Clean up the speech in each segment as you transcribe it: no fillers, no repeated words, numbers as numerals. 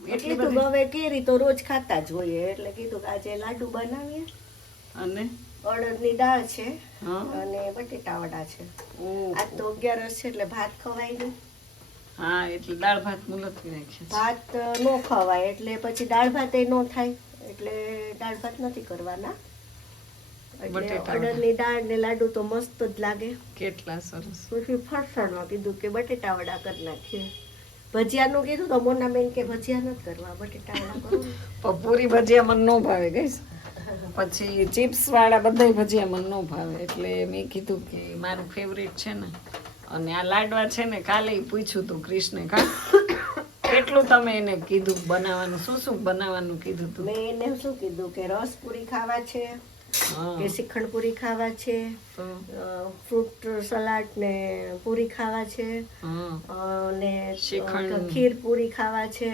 એટલી બધી હવે કેરી તો રોજ ખાતા જ હોઈએ એટલે કીધું કે આજે લાડુ બનાવીએ. અને અડદની દાળ છે હા અને બટેટા વડા છે. ઓહ, આજ તો 11 છે એટલે ભાત ખવાય નહીં. હા એટલે દાળ ભાત મુલતવી નાખ્યા ભાત નો ખવાય એટલે પછી દાળ ભાત એ નો થાય એટલે દાળ ભાત નથી કરવાના. એટલે બટેટા વડા. અડદની દાળ ને લાડુ તો મસ્ત જ લાગે. છે. કેટલા સરસ. પછી ફરસાણમાં કીધું કે બટેટા વડા કરી નાખીએ. ભજીયાનું કીધું તો મોના બેન કે ભજીયા નથી કરવા બટેટા વડા કરો ને. પણ પૂરી ભજીયા મને ન ભાવે ગઈશ. પછી ચિપ્સ વાળા બધાય ભજીયા મને ન ભાવે એટલે મેં કીધું કે મારું ફેવરેટ છે ને અને આ લાડવા છે ને કાલે ઈ પૂછ્યું તું ક્રિશને કા કેટલું તમે એને કીધું બનાવવાનું શું શું બનાવવાનું કીધું તું. મેં એને શું કીધું કે રસ પૂરી ખાવા છે હા કે શ્રીખંડ પૂરી ખાવા છે, તો ફ્રૂટ સલાડ ને પૂરી ખાવા છે હા અને શ્રીખંડ. ખીર પૂરી ખાવા છે.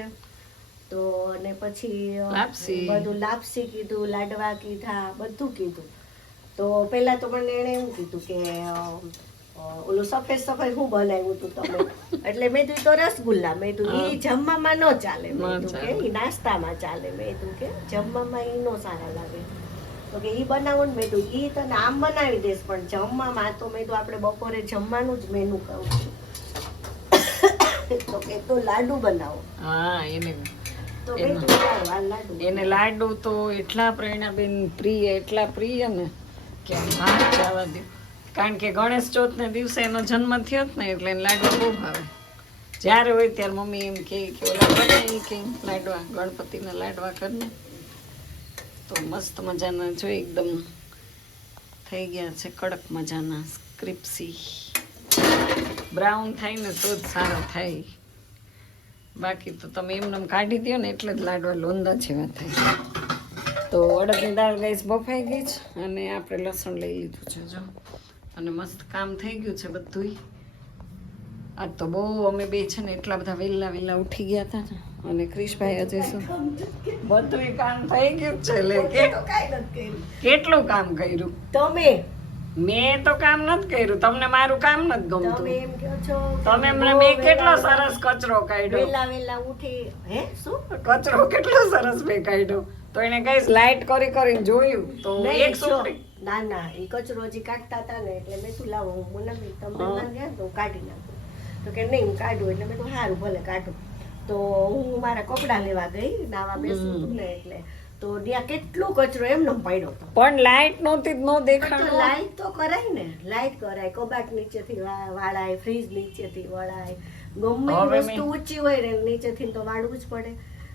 તો અને પછી લાપસી. બધું લાપસી કીધું, લાડવા કીધા, બધું કીધું. તો પેલા તો મને એને એમ કીધું કે ઓલું સફેદ સફેદ હું બનાવ્યું હતું તમે એટલે મેં કીધું તો રસગુલ્લા. મેં કીધું ઈ જમવામાં ન ચાલે. મેં કીધું કે ઈ નાસ્તામાં ચાલે. મેં કીધું કે જમવામાં ઈ નો સારા લાગે. તો કે ઈ બનાવો ને. મેં કીધું ઈ તને આમ બનાવી દઈશ પણ જમવામાં તો મેં કીધું આપણે બપોરે જમવાનું જ મેનુ કહું છું. તો કે તો લાડુ બનાવો. હા એને તો મેં કીધું લાવો આ લાડુ. એને લાડુ તો એટલા પ્રેરણાબેન પ્રિય એટલા પ્રિય ને કે આમ વાત જવા દે. કારણ કે ગણેશ ચોથને દિવસે એનો જન્મ થયો જ ને એટલે એને લાડવા બહુ ભાવે. જ્યારે હોય ત્યારે મમ્મી એમ કે ઓલા બનાવી કે લાડવા ગણપતિના લાડવા કરીને. તો મસ્ત મજાના જો એકદમ થઈ ગયા છે કડક મજાના ક્રિપ્સી. બ્રાઉન થાય ને તો જ સારા થાય. બાકી તો તમે એમને કાઢી દો ને એટલે જ લાડવા લોંદા જેવા થાય. તો અડદની દાળ ગઈશ બફાઈ ગઈ છે અને આપણે લસણ લઈ લીધું છે જો અને મસ્ત કામ થઈ ગયું છે બધુંય. આજ તો બહુ અમે બે છે ને એટલા બધા વહેલા ઉઠી ગયા હતા ને અને ક્રિશભાઈ હજી શું બધુંય કામ થઈ ગયું છે. લે તો કાંઈ નથી કર્યું. કેટલું કામ કર્યું. તમે મેં તો કામ નથી કર્યું. તમને મારું કામ નથી તમે ગમતું. એમ કહો છો તમે મેં કેટલો સરસ કચરો કાઢ્યો. વેલા ઉઠી હે શું કચરો કેટલો સરસ મેં કાઢ્યો. તો એને કઈ લાઈટ કરીને જોયું તો નહીં, એક સુપડી. ના ના એ કચરો હજી કાઢતા હતા ને એટલે મેં શું લાવો હું મને તમે મહેમાન ગયા ને તો હું કાઢી નાખું. તો કે નહીં હું કાઢું એટલે મેં તો સારું ભલે કાઢું. તો હું મારા કપડાં લેવા ગઈ નાવા બેસું હતું ને એટલે તો ત્યાં કેટલો કચરો એમને પડ્યો હતો. પણ લાઈટ નહોતી જ નો તો દેખાણો. લાઈટ તો કરાય ને. લાઈટ કરાય, કબાટ નીચેથી વાળાય, ફ્રીજ નીચેથી વળાય, ગમે હવે એ વસ્તુ ઊંચી હોય ને નીચેથી તો વાળવું જ પડે.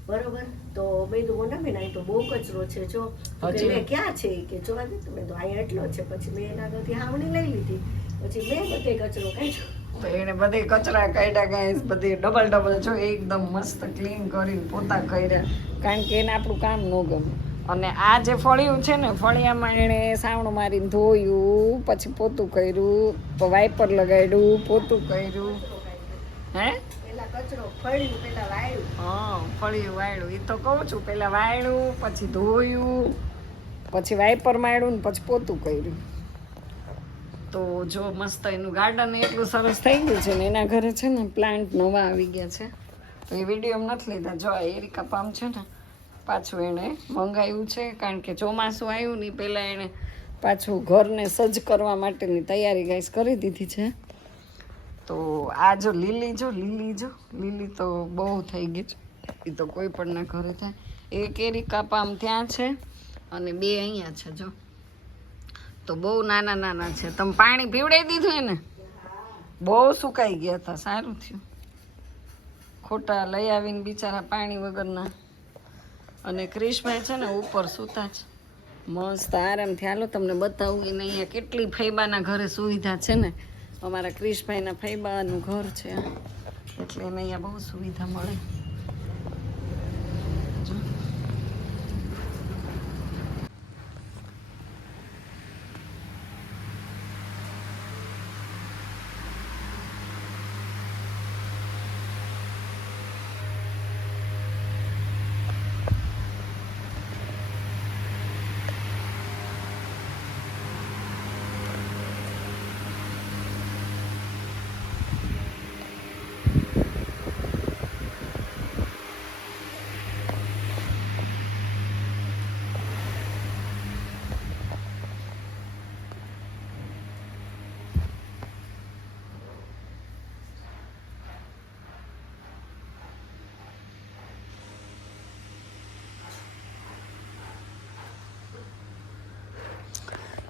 બરોબર. તો મેં તો મોના બેન અહીં તો બહુ કચરો છે જો. તો કે હજી? મેં ક્યાં છે કે જોવા દે. તો મેં તો અહીંયા એટલો છે. પછી મેં એના આગળથી હાવણી લઈ લીધી. પછી મેં બધે કચરો કાઢ્યો. તો એને બધે કચરા કાઢ્યા ગાઈસ બધે ડબલ જો એકદમ મસ્ત ક્લીન કરીને પોતા કર્યા. કારણ કે એને આપણું કામ ન ગમે. અને આ જે ફળિયું છે ને ફળિયામાં એણે સાવણું મારીને ધોયું પછી પોતું કર્યું તો વાઇપર લગાડ્યું પોતું કર્યું. હે પેલા કચરો ફળ્યું, પેલા વાળ્યું. હા ફળિયું વાળ્યું. એ તો કહું છું પેલા વાળ્યું પછી ધોયું પછી વાઇપર માર્યું ને પછી પોતું કર્યું. તો જો મસ્ત એનું ગાર્ડન એટલું સરસ થઈ ગયું છે ને એના ઘરે છે ને પ્લાન્ટ નવા આવી ગયા છે. તો એ વિડીયો નથી લીધા. જો આ એરિકા પામ છે ને પાછું એણે મંગાવ્યું છે કારણ કે ચોમાસું આવ્યું ને પહેલાં એણે પાછું ઘરને સજ્જ કરવા માટેની તૈયારી ગાઈસ કરી દીધી છે. તો આ જો લીલી તો બહુ થઈ ગઈ છે. એ તો કોઈ પણના ઘરે થાય. એક એરિકા પામ ત્યાં છે અને બે અહીંયા છે જો. તો બહુ નાના છે. તમે પાણી પીવડાવી દીધું એને? બહુ સુકાઈ ગયા હતા. સારું થયું. ખોટા લઈ આવીને બિચારા પાણી વગરના. અને ક્રિશભાઈ છે ને ઉપર સૂતા છે મસ્ત આરામથી. હાલો તમને બતાવું એને અહીંયા કેટલી ફૈબાના ઘરે સુવિધા છે ને. અમારા ક્રિશભાઈના ફૈબાનું ઘર છે એટલે એને અહીંયા બહુ સુવિધા મળે.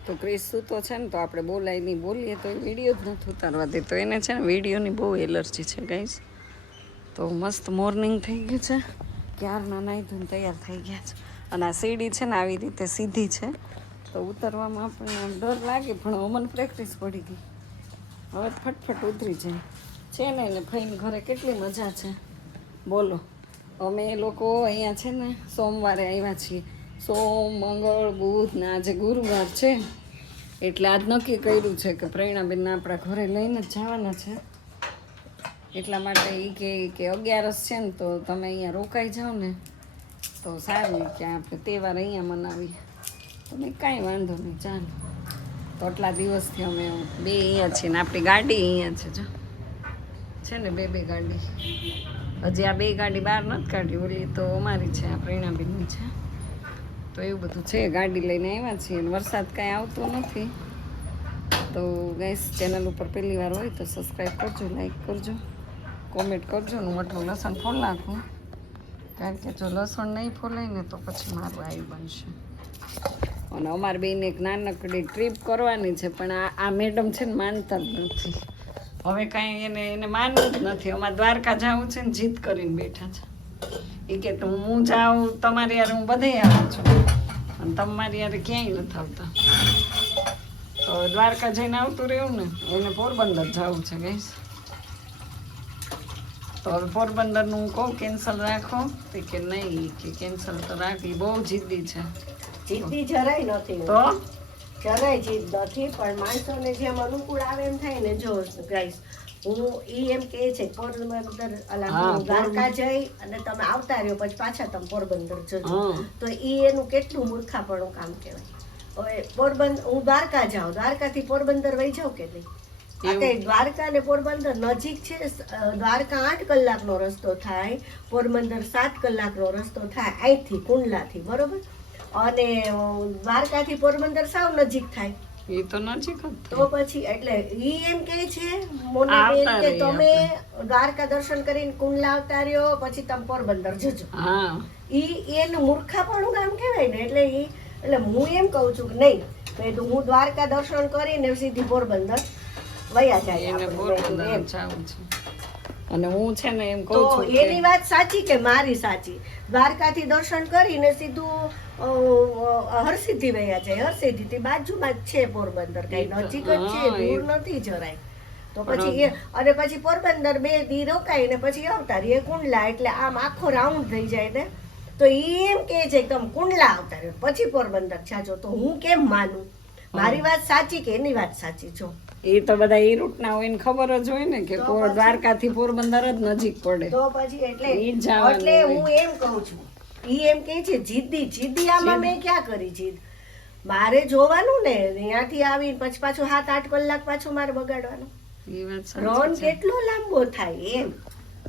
તો ક્રિસ સૂતો છે ને તો આપણે બોલાય નહીં, બોલીએ તો એ વિડીયો જ નથી ઉતારવા દે. તો એને છે ને વિડીયોની બહુ એલર્જી છે ગાઈસ. તો મસ્ત મોર્નિંગ થઈ ગયું છે, ક્યારના નાહી ધોઈને તૈયાર થઈ ગયા છે. અને આ સીડી છે ને આવી રીતે સીધી છે, તો ઉતરવામાં આપણને આમ ડર લાગે, પણ અમને પ્રેક્ટિસ પડી ગઈ, હવે ફટફટ ઉતરી જાય છે ને. એને ફઈને ઘરે કેટલી મજા છે બોલો. અમે એ લોકો અહીંયા છે ને સોમવારે આવ્યા છીએ, સોમ મંગળ બુધ ને આજે ગુરુવાર છે, એટલે આજ નક્કી કર્યું છે કે પ્રેરણાબેનને આપણા ઘરે લઈને જ જવાના છે. એટલા માટે એ કે 11 છે ને તો તમે અહીંયા રોકાઈ જાઓ ને તો સારું, કે આપણે તહેવાર અહીંયા મનાવીએ. તો મેં કાંઈ વાંધો નહીં, ચાલો. તો આટલા દિવસથી અમે બે અહીંયા છીએ ને આપણી ગાડી અહીંયા છે, જો છે ને બે ગાડી. હજી આ બે ગાડી બહાર નથી કાઢી, ઓલી તો અમારી છે, આ પ્રેરણાબેનની છે. તો એવું બધું છે, ગાડી લઈને આવ્યા છીએ અને વરસાદ કાંઈ આવતો નથી. તો ગાઈસ ચેનલ ઉપર પહેલી વાર હોય તો સબસ્ક્રાઈબ કરજો, લાઈક કરજો, કોમેન્ટ કરજો ને આટલું લસણ ફોલ નાખું, કારણ કે જો લસણ નહીં ફોલાય ને તો પછી મારું આવી બનશે. અને અમારે બેને એક નાનકડી ટ્રીપ કરવાની છે, પણ આ મેડમ છે ને માનતા જ નથી. હવે કાંઈ એને માનવું જ નથી. અમારે દ્વારકા જવું છે ને જીદ કરીને બેઠા છે. એ કે તો હું જાઉં તમારી યારે, હું બધે આવું છું અને તમારી યારે ક્યાંય નથી આવતા. તો દ્વારકા જઈને આવતું રહ્યું ને, એને પોરબંદર જવું છે ગાઈસ. તો હવે પોરબંદરનું કહું કેન્સલ રાખો, તે કે નહીં, કે કેન્સલ તો રાખી. બહુ જિદ્દી છે. જીદ્દી જરાય નથી, તો જરાય જીદ નથી, પણ માણસોને જેમ અનુકૂળ આવે એમ થાય ને. જો ગાઈસ, હું એમ કે છે પોરબંદર દ્વારકા જઈ અને તમે આવતા રહ્યો પછી પાછા તમે પોરબંદર જજો, તો એનું કેટલું મૂર્ખાપણું કામ કહેવાય. હવે પોરબંદર હું દ્વારકા જાઉં, દ્વારકાથી પોરબંદર વહી જાઉં કે નહીં? દ્વારકા ને પોરબંદર નજીક છે. દ્વારકા 8 કલાકનો રસ્તો થાય, પોરબંદર 7 કલાકનો રસ્તો થાય અહીંથી કુંડલાથી, બરોબર? અને દ્વારકાથી પોરબંદર સાવ નજીક થાય. એ તો નજીક જ તો પછી એટલે ઈ એમ કે છે મોનાબેન કે તમે દ્વારકા દર્શન કરીને કુંડલા આવતા રહ્યો પછી તમે પોરબંદર જજો. ઈ એનું મૂર્ખાપણું કામ કહેવાય ને. એટલે હું એમ કહું છું કે નહીં, તો હું દ્વારકા દર્શન કરીને સીધી પોરબંદર વયા જાય. અને હું છે ને એમ કહું છું એની વાત સાચી કે મારી સાચી. દ્વારકાથી દર્શન કરીને સીધું હરસિદ્ધિ વયા જાય. હરસિદ્ધિ બાજુમાં જ છે પોરબંદર, કઈ નજીક જ છે, દૂર નથી જરાય. તો પછી અને પછી પોરબંદર 2 દી રોકાઈને પછી આવતા રહીએ કુંડલા, એટલે આમ આખો રાઉન્ડ થઈ જાય ને. તો એમ કે છે તમે કુંડલા આવતા રહ્યો પછી પોરબંદર જાજો, તો હું કેમ માનું? મારી વાત સાચી કે એની વાત સાચી? જો એ તો બધા એ રૂટ ના હોય ને ખબર જ હોય ને કે દ્વારકાથી પોરબંદર જ નજીક પડે. તો પછી એટલે હું એમ કહું છું, ઈ એમ કે છે જીદ્દી. આમાં મેં ક્યાં કરી જીદ? મારે જોવાનું ને, ત્યાંથી આવીને પછી પાછું 7-8 કલાક પાછું મારે બગાડવાનું. એ વાત રોન કેટલો લાંબો થાય એમ.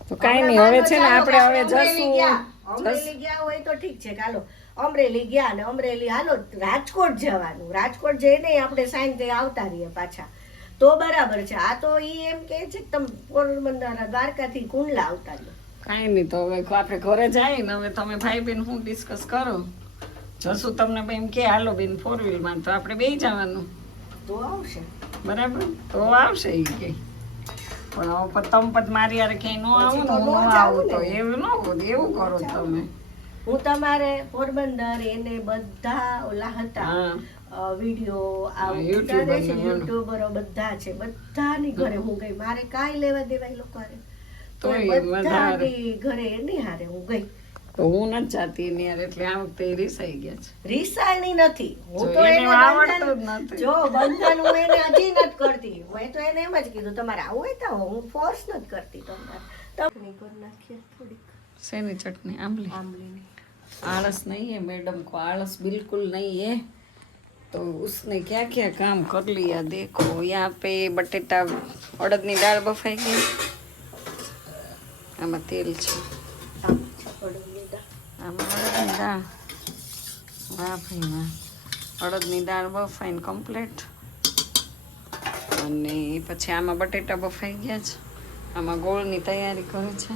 તો કાઈ નહીં, હવે છે ને આપણે હવે જશું. અમરેલી ગયા હોય તો ઠીક છે, ચાલો અમરેલી ગયા ને અમરેલી હાલો રાજકોટ જવાનું, રાજકોટ જઈને આપણે સાંજે આવતા રહીએ પાછા, તો બરાબર છે. આ તો ઈ એમ કે છે તમે પોરબંદર દ્વારકાથી કુંડલા આવતા રહ્યો. કાંઈ નહીં, તો હવે આપણે ઘરે જાય ને. હવે તમે ભાઈ બેન હું ડિસ્કસ કરો, જશું તમને એમ કે હાલો બેન 4-wheelમાં, તો આપણે બે જવાનું. તો આવશે બરાબર, તો આવશે એ કે. પણ હવે તમે પછી મારી યારે ક્યાંય ન આવું ને, ન આવું તો એવું ન હોય, એવું કરો તમે. હું તમારે પોરબંદર એને બધા ઓલા હતા વિડીયો યુટ્યુબરો બધા છે, બધાની ઘરે હું ગઈ. મારે કાંઈ લેવા દેવાય લોકો તો બધાની ઘરે એની હારે હું ગઈ. તો હું નથી જાતી એની હારે, એટલે આ વખતે રીસાઈ ગયા છે. રીસાણી નથી હું તો, એને જો બંધન હું એને હજી નથી કરતી. મેં તો એને એમ જ કીધું તમારે આવું હોય તો હું ફોર્સ નથી કરતી. તમારે ચટણી કરી નાખીએ થોડીક. શેની ચટણી? આંબલીની. आलस नहीं है मैडम को, आलस बिल्कुल नहीं है. तो उसने क्या क्या काम कर लिया देखो. यहाँ पे बटेटा उड़द ની દાળ બફાઈ ગઈ, આમાં તેલ છે, આમાં ઉડદની દાળ. વાહ ભાઈ વાહ, ઉડદની દાળ બફાઈને કમ્પ્લીટ. અને પછી આમાં બટેટા બફાઈ ગયા છે, આમાં ગોળની તૈયારી કરે છે.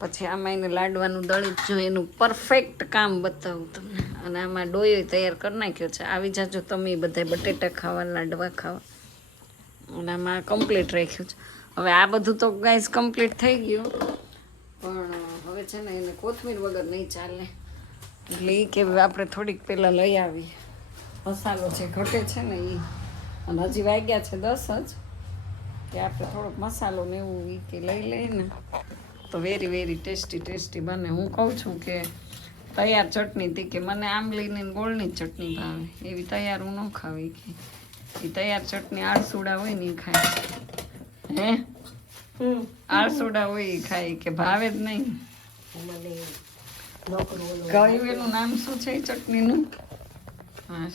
પછી આમાં એને લાડવાનું દળી જો એનું પરફેક્ટ કામ બતાવું તમને. અને આમાં ડોયો તૈયાર કરી નાખ્યો છે. આવી જાજો તમે બધા બટેટા ખાવા, લાડવા ખાવા. અને આમાં કમ્પ્લીટ રાખ્યું છે. હવે આ બધું તો ગાઈસ કમ્પ્લીટ થઈ ગયું, પણ હવે છે ને એને કોથમીર વગર નહીં ચાલે. એટલે એ કે આપણે થોડીક પહેલાં લઈ આવીએ મસાલો જે ઘટે છે ને એ. અને હજી વાગ્યા છે 10 જ, કે આપણે થોડોક મસાલો ને એવું એ કે લઈ લઈએ ને તો વેરી ટેસ્ટી બને. હું કહું છું કે તૈયાર ચટણી હતી કે મને આંબલીની ને ગોળની જ ચટણી ભાવે, એવી તૈયાર હું ન ખાવી. કે એ તૈયાર ચટણી આળસુડા હોય ને એ ખાય. હે આળસુડા હોય એ ખાય કે ભાવે જ નહીં. કયું એનું નામ શું છે એ ચટણીનું? હા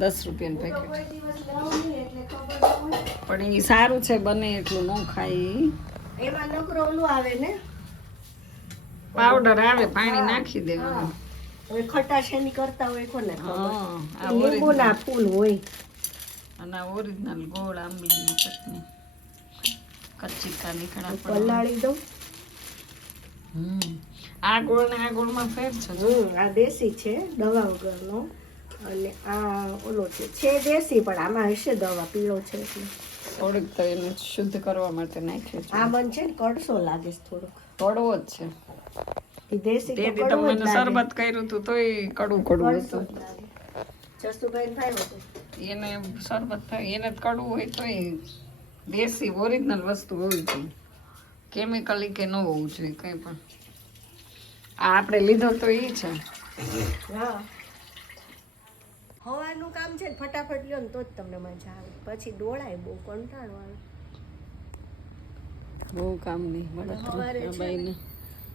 10 રૂપિયાનું પેકેટ. પણ એ સારું છે, બને એટલું ન ખાય. એમાં નકરો ઓલું આવે ને પાવડર આવે, પાણી નાખી દેવાનું. હવે ખટાશ એની કરતા હોય કોને હા આ લીંબુના ફૂલ હોય. અને આ ઓરિજિનલ ગોળ આંબલીની ચટણી કચ્ચી કાલી કડા પલાળી દઉં. આ ગોળ ને આ ગોળમાં ફેર છે. આ દેશી છે દવા વગરનો, અને આ ઓલો છે દેશી પણ આમાં હશે દવા, પીળો છે એટલે થોડીક તો એને શુદ્ધ કરવા માટે નાખ્યું છે. આ મન છે ને કડસો લાગે છે થોડોક, કડવો જ છે. એ દેશી તો તે કડવો જ મને લાગે. શરબત કર્યું હતું તોય કડવું કડસો હતું. જ લાગે. જસુભાઈ ને થાય હતું એને શરબત થાય એને જ કડવું હોય તોય દેશી ઓરિજિનલ વસ્તુ હોવી જોઈએ, કેમિકલી કે ન હોવું જોઈએ કંઈ પણ. આ આપણે લીધો તો એ છે. હા હવાનું કામ છે ને ફટાફટ લ્યો ને તો જ તમને મજા આવે, પછી દોડાય બહુ કંટાળો આવે. બહુ કામ નહીં સવારે છે બાઈને.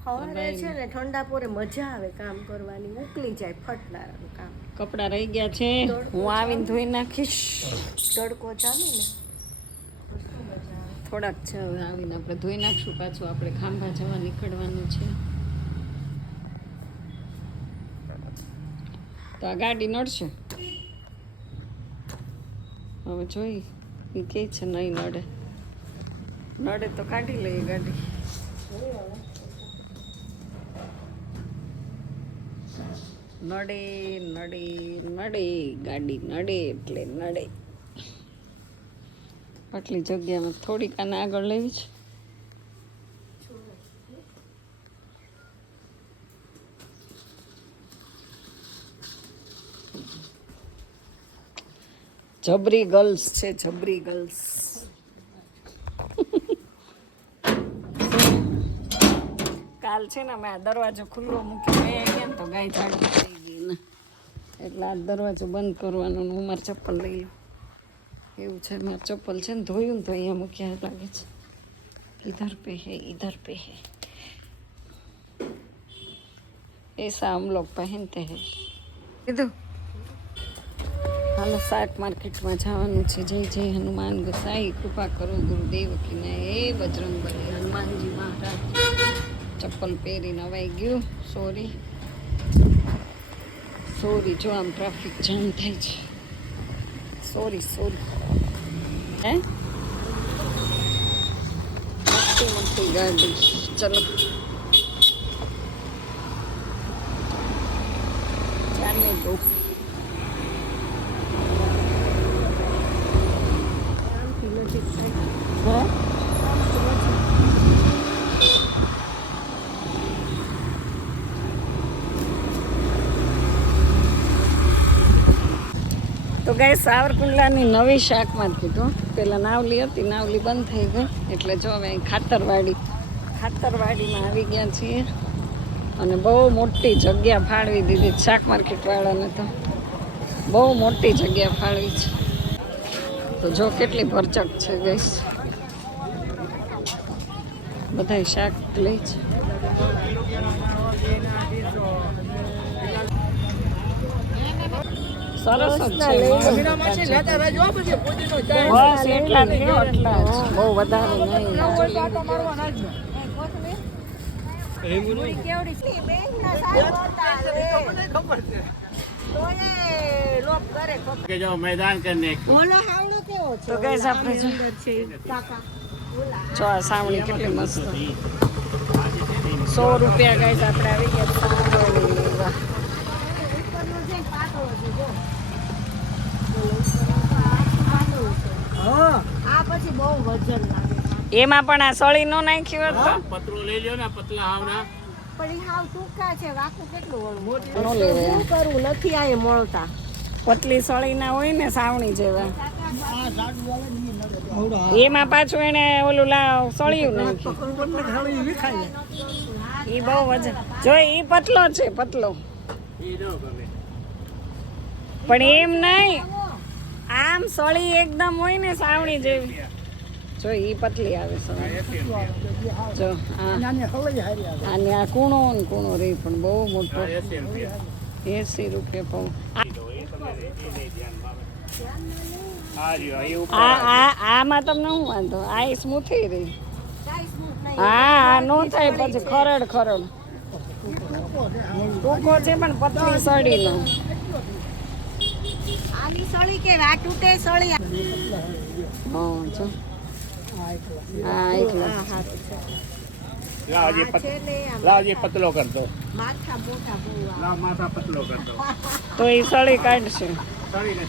સવારે છે ને ઠંડા પોરે મજા આવે કામ કરવાની, ઉકલી જાય ફટલાનું કામ. કપડાં રહી ગયા છે, હું આવીને ધોઈ નાખીશ. તડકો ચાલે ને તો શું મજા આવે. થોડાક છે હવે આવીને આપણે ધોઈ નાખશું. પાછું આપણે ખાંભા જવા નીકળવાનું છે. તો આ ગાડી નડશે હવે, જોઈ એ કે છે નહીં નડે. નડે તો કાઢી લઈએ ગાડી. નડે નડે નડે ગાડી નડે એટલે નડે. આટલી જગ્યામાં થોડીક આને આગળ લેવી છે. જબરી ગર્લ્સ છે, જબરી ગર્લ્સ. કાલ છે ને મેં આ દરવાજો ખુલ્લો મૂકી ગયા ને તો ગાય ઝાડતી થઈ ગઈ ને, એટલે આ દરવાજો બંધ કરવાનો ને હું મારી ચપ્પલ લઈ લઉં. એવું છે, મારા ચપ્પલ છે ને ધોયું ને તો અહીંયા મૂક્યા લાગે છે. ઇધર પે હે ऐसा हम लोग पहनते हैं. કીધું હાલો શાક માર્કેટમાં જવાનું છે. જય જય હનુમાન ગોસાઈ, કૃપા કરો ગુરુદેવ કી ને. એ બજરંગબલી હનુમાનજી મહારાજ. ચપ્પલ પહેરીને અવાઈ ગયું. સોરી જો આમ ટ્રાફિક જામ થાય છે. સોરી હે મોટી ગાડી. ચલો ચાલે તો તો ગાય સાવરકુંડલાની નવી શાક માર્કેટ હો. પેલા નાવલી હતી, નાવલી બંધ થઈ ગઈ એટલે જો હવે ખાતરવાડીમાં આવી ગયા છીએ. અને બહુ મોટી જગ્યા ફાળવી દીધી શાક માર્કેટ વાળાને, તો બહુ મોટી જગ્યા ફાળવી છે. તો જો કેટલી ભરચક છે ગઈશ, બધા શાક લે છે. સરસ જ છે. બસ એટલા જ લ્યો, એટલા જ, બહુ વધારે નહીં. मैदान करने તો ગાઈસ આપણે જો આ સાવણી કેટલી મસ્ત. ₹100 ગાઈસ આપણે આવી ગયા સાવરણી લેવા. આ પછી બહુ વજન લાગે એમાં પણ આ સળી નો નાખ્યું હોત તો પતરું લઈ લ્યો ને પતલા હાવના. પણ ઈ હાવ ટૂંકા છે વાકું કેટલું વળવું નો લેવાય. શું કરવું નથી આ મળતા પતલી સળી ના હોય ને સાવણી જેવા એમાં પાછું એને ઓલું સળિયું નાખ્યું. ઈ બહુ વજન જો ઈ પતલો છે પતલો ઈ ન ગમે. પણ એમ નહીં આમ સળી એકદમ હોય ને સાવણી જેવી જો ઈ પતલી આવે સળી. જો આને આ કૂણો ને કૂણો રહી પણ બહુ મોટો ₹80 પાઉં. આમાં તમને શું વાંધો આ સ્મૂથી રહી. હા નો થાય પછી ખરડ ટૂંકો છે પણ પતલી સળી નો. આની સળી કે આ તૂટે સળી હા જો હા એકલો લાવજી પતલો કર દો. માથા મોટા બહુ લાવ માથા પતલો કર દો. તો એ સળી કાઢશે. સળીને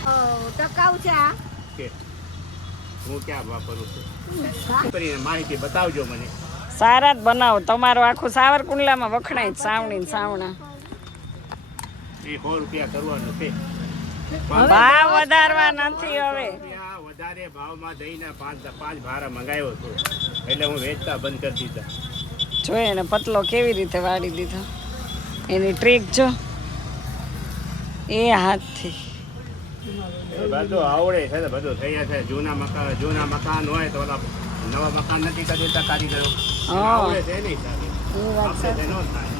ટકાઉ છે આ કે હું ક્યાં વાપરું છું કરીને માહિતી બતાવજો મને. સારા જ બનાવો. તમારું આખું સાવરકુંડલામાં વખણાય જ સાવણી ને સાવણા. એ ₹100 કરવાનું છે. ભાવ વધારવા નથી હવે. રૂપિયા વધારે ભાવમાં દઈને પાંચ ભારા મંગાવ્યો હતો એટલે હું વેચતા બંધ કરી દીધા. જોઈએ ને પતલો કેવી રીતે વાળી દીધો એની ટ્રીક જો એ હાથથી. એ બધું આવડે છે ને બધું થઈ છે. જૂના મકાન હોય તો ઓલા નવા મકાન નથી કરી દેતા કારીગરો. હા. આવડે છે નહીં સારી. એ વાત આપણે તે ન થાય.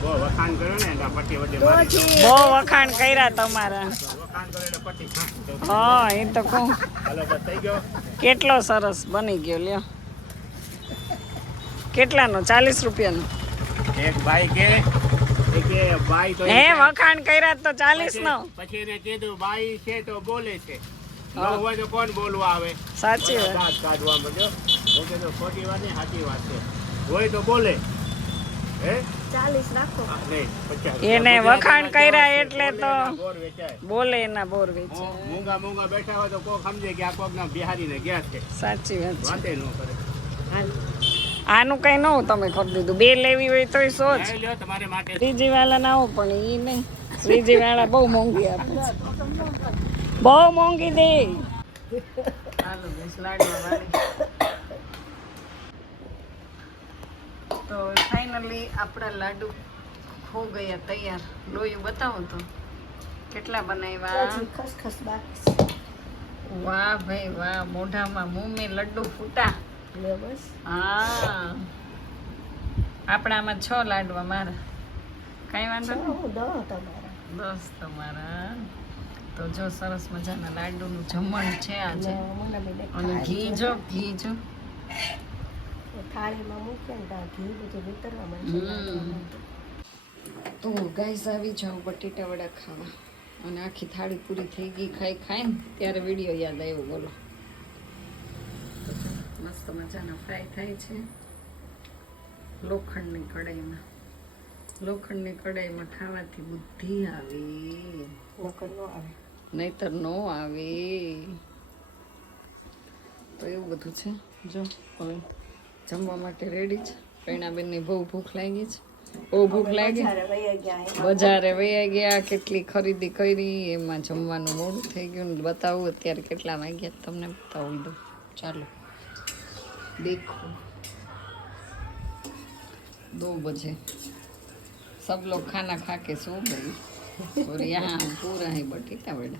બહુ વખાણ કર્યો ને એટલે પટ્ટી વચ્ચે મારી દો. બહુ વખાણ કર્યા તમારા. વખાણ કર્યો એટલે પટ્ટી હા એ તો કહું હાલો બસ થઈ ગયો. કેટલો સરસ બની ગયો લ્યો. કેટલાનો ₹40 નો. એક ભાઈ કે ભાઈ તો હે વખાણ કર્યા તો 40 નો. પછી એને કીધું ભાઈ છે તો બોલે છે ન હોય તો કોણ બોલવા આવે. સાચી વાત. દાંત કાઢવા માંડ્યો. હું કીધું ખોટી વાત નહીં સાચી વાત છે. હોય તો બોલે હે 40 નાખો નહીં 50. એને વખાણ કર્યા એટલે તો બોર વેચાય. બોલે એના બોર વેચે. મૂંગા બેઠા હોય તો કોક સમજે કે આ કોકના બિહારીને ગયા છે. સાચી વાત છે. વાતે ન કરે. આનું કઈ ન હોય તમે કરી દીધું. 2 લેવી હોય તોય 100 જ. લઈ લ્યો તમારે માટે. શ્રીજી વાળા ના આવો પણ ઈ નહીં. શ્રીજી વાળા બહુ મોંઘી આપે છે. બહુ મોંઘી દે. હાલો બસ લાડવા વાળી. તો ફાઇનલી આપણા લાડુ હો ગયા તૈયાર. લોયું બતાવો તો કેટલા બનાવ્યા. હજી ખસખસ બાકી વાહ ભાઈ વાહ મોઢામાં મુંહ મેં લડ્ડુ ફૂટા. લે બસ હા આપણામાં 6 લાડવા મારા. કઈ વાંધો નહીં. હું 10 તમારા 10 તમારા. તો જો સરસ મજાના લાડુનું જમણ છે આજે. મને બી અને ઘી જો થાળીમાં મૂકે ને ત્યાં ઘી બધું વિતરવા માંડે. તો ગાઈસ આવી જાઓ બટેટા વડા ખાવા. અને આખી થાળી પૂરી થઈ ગઈ ખાઈ ને ત્યારે વિડીયો યાદ આવ્યો. બોલો મસ્ત મજાના ફ્રાય થાય છે લોખંડની કઢાઈમાં ખાવાથી બુદ્ધિ આવે નકર ન આવે. નહીતર નો આવે. તો એવું બધું છે. જો હવે જમવા માટે રેડી છે. પૈણાબેનની બહુ ભૂખ લાગી છે. બહુ ભૂખ લાગી. બજારે વૈયા ગયા કેટલી ખરીદી કરી એમાં જમવાનું મોડું થઈ ગયું. બતાવું અત્યારે કેટલા વાગ્યા તમને બતાવી દઉં. ચાલો देखो 2 बजे सब लोग खाना खा के सो गए और यहाँ हम पूरा ही बटेटा वड़ा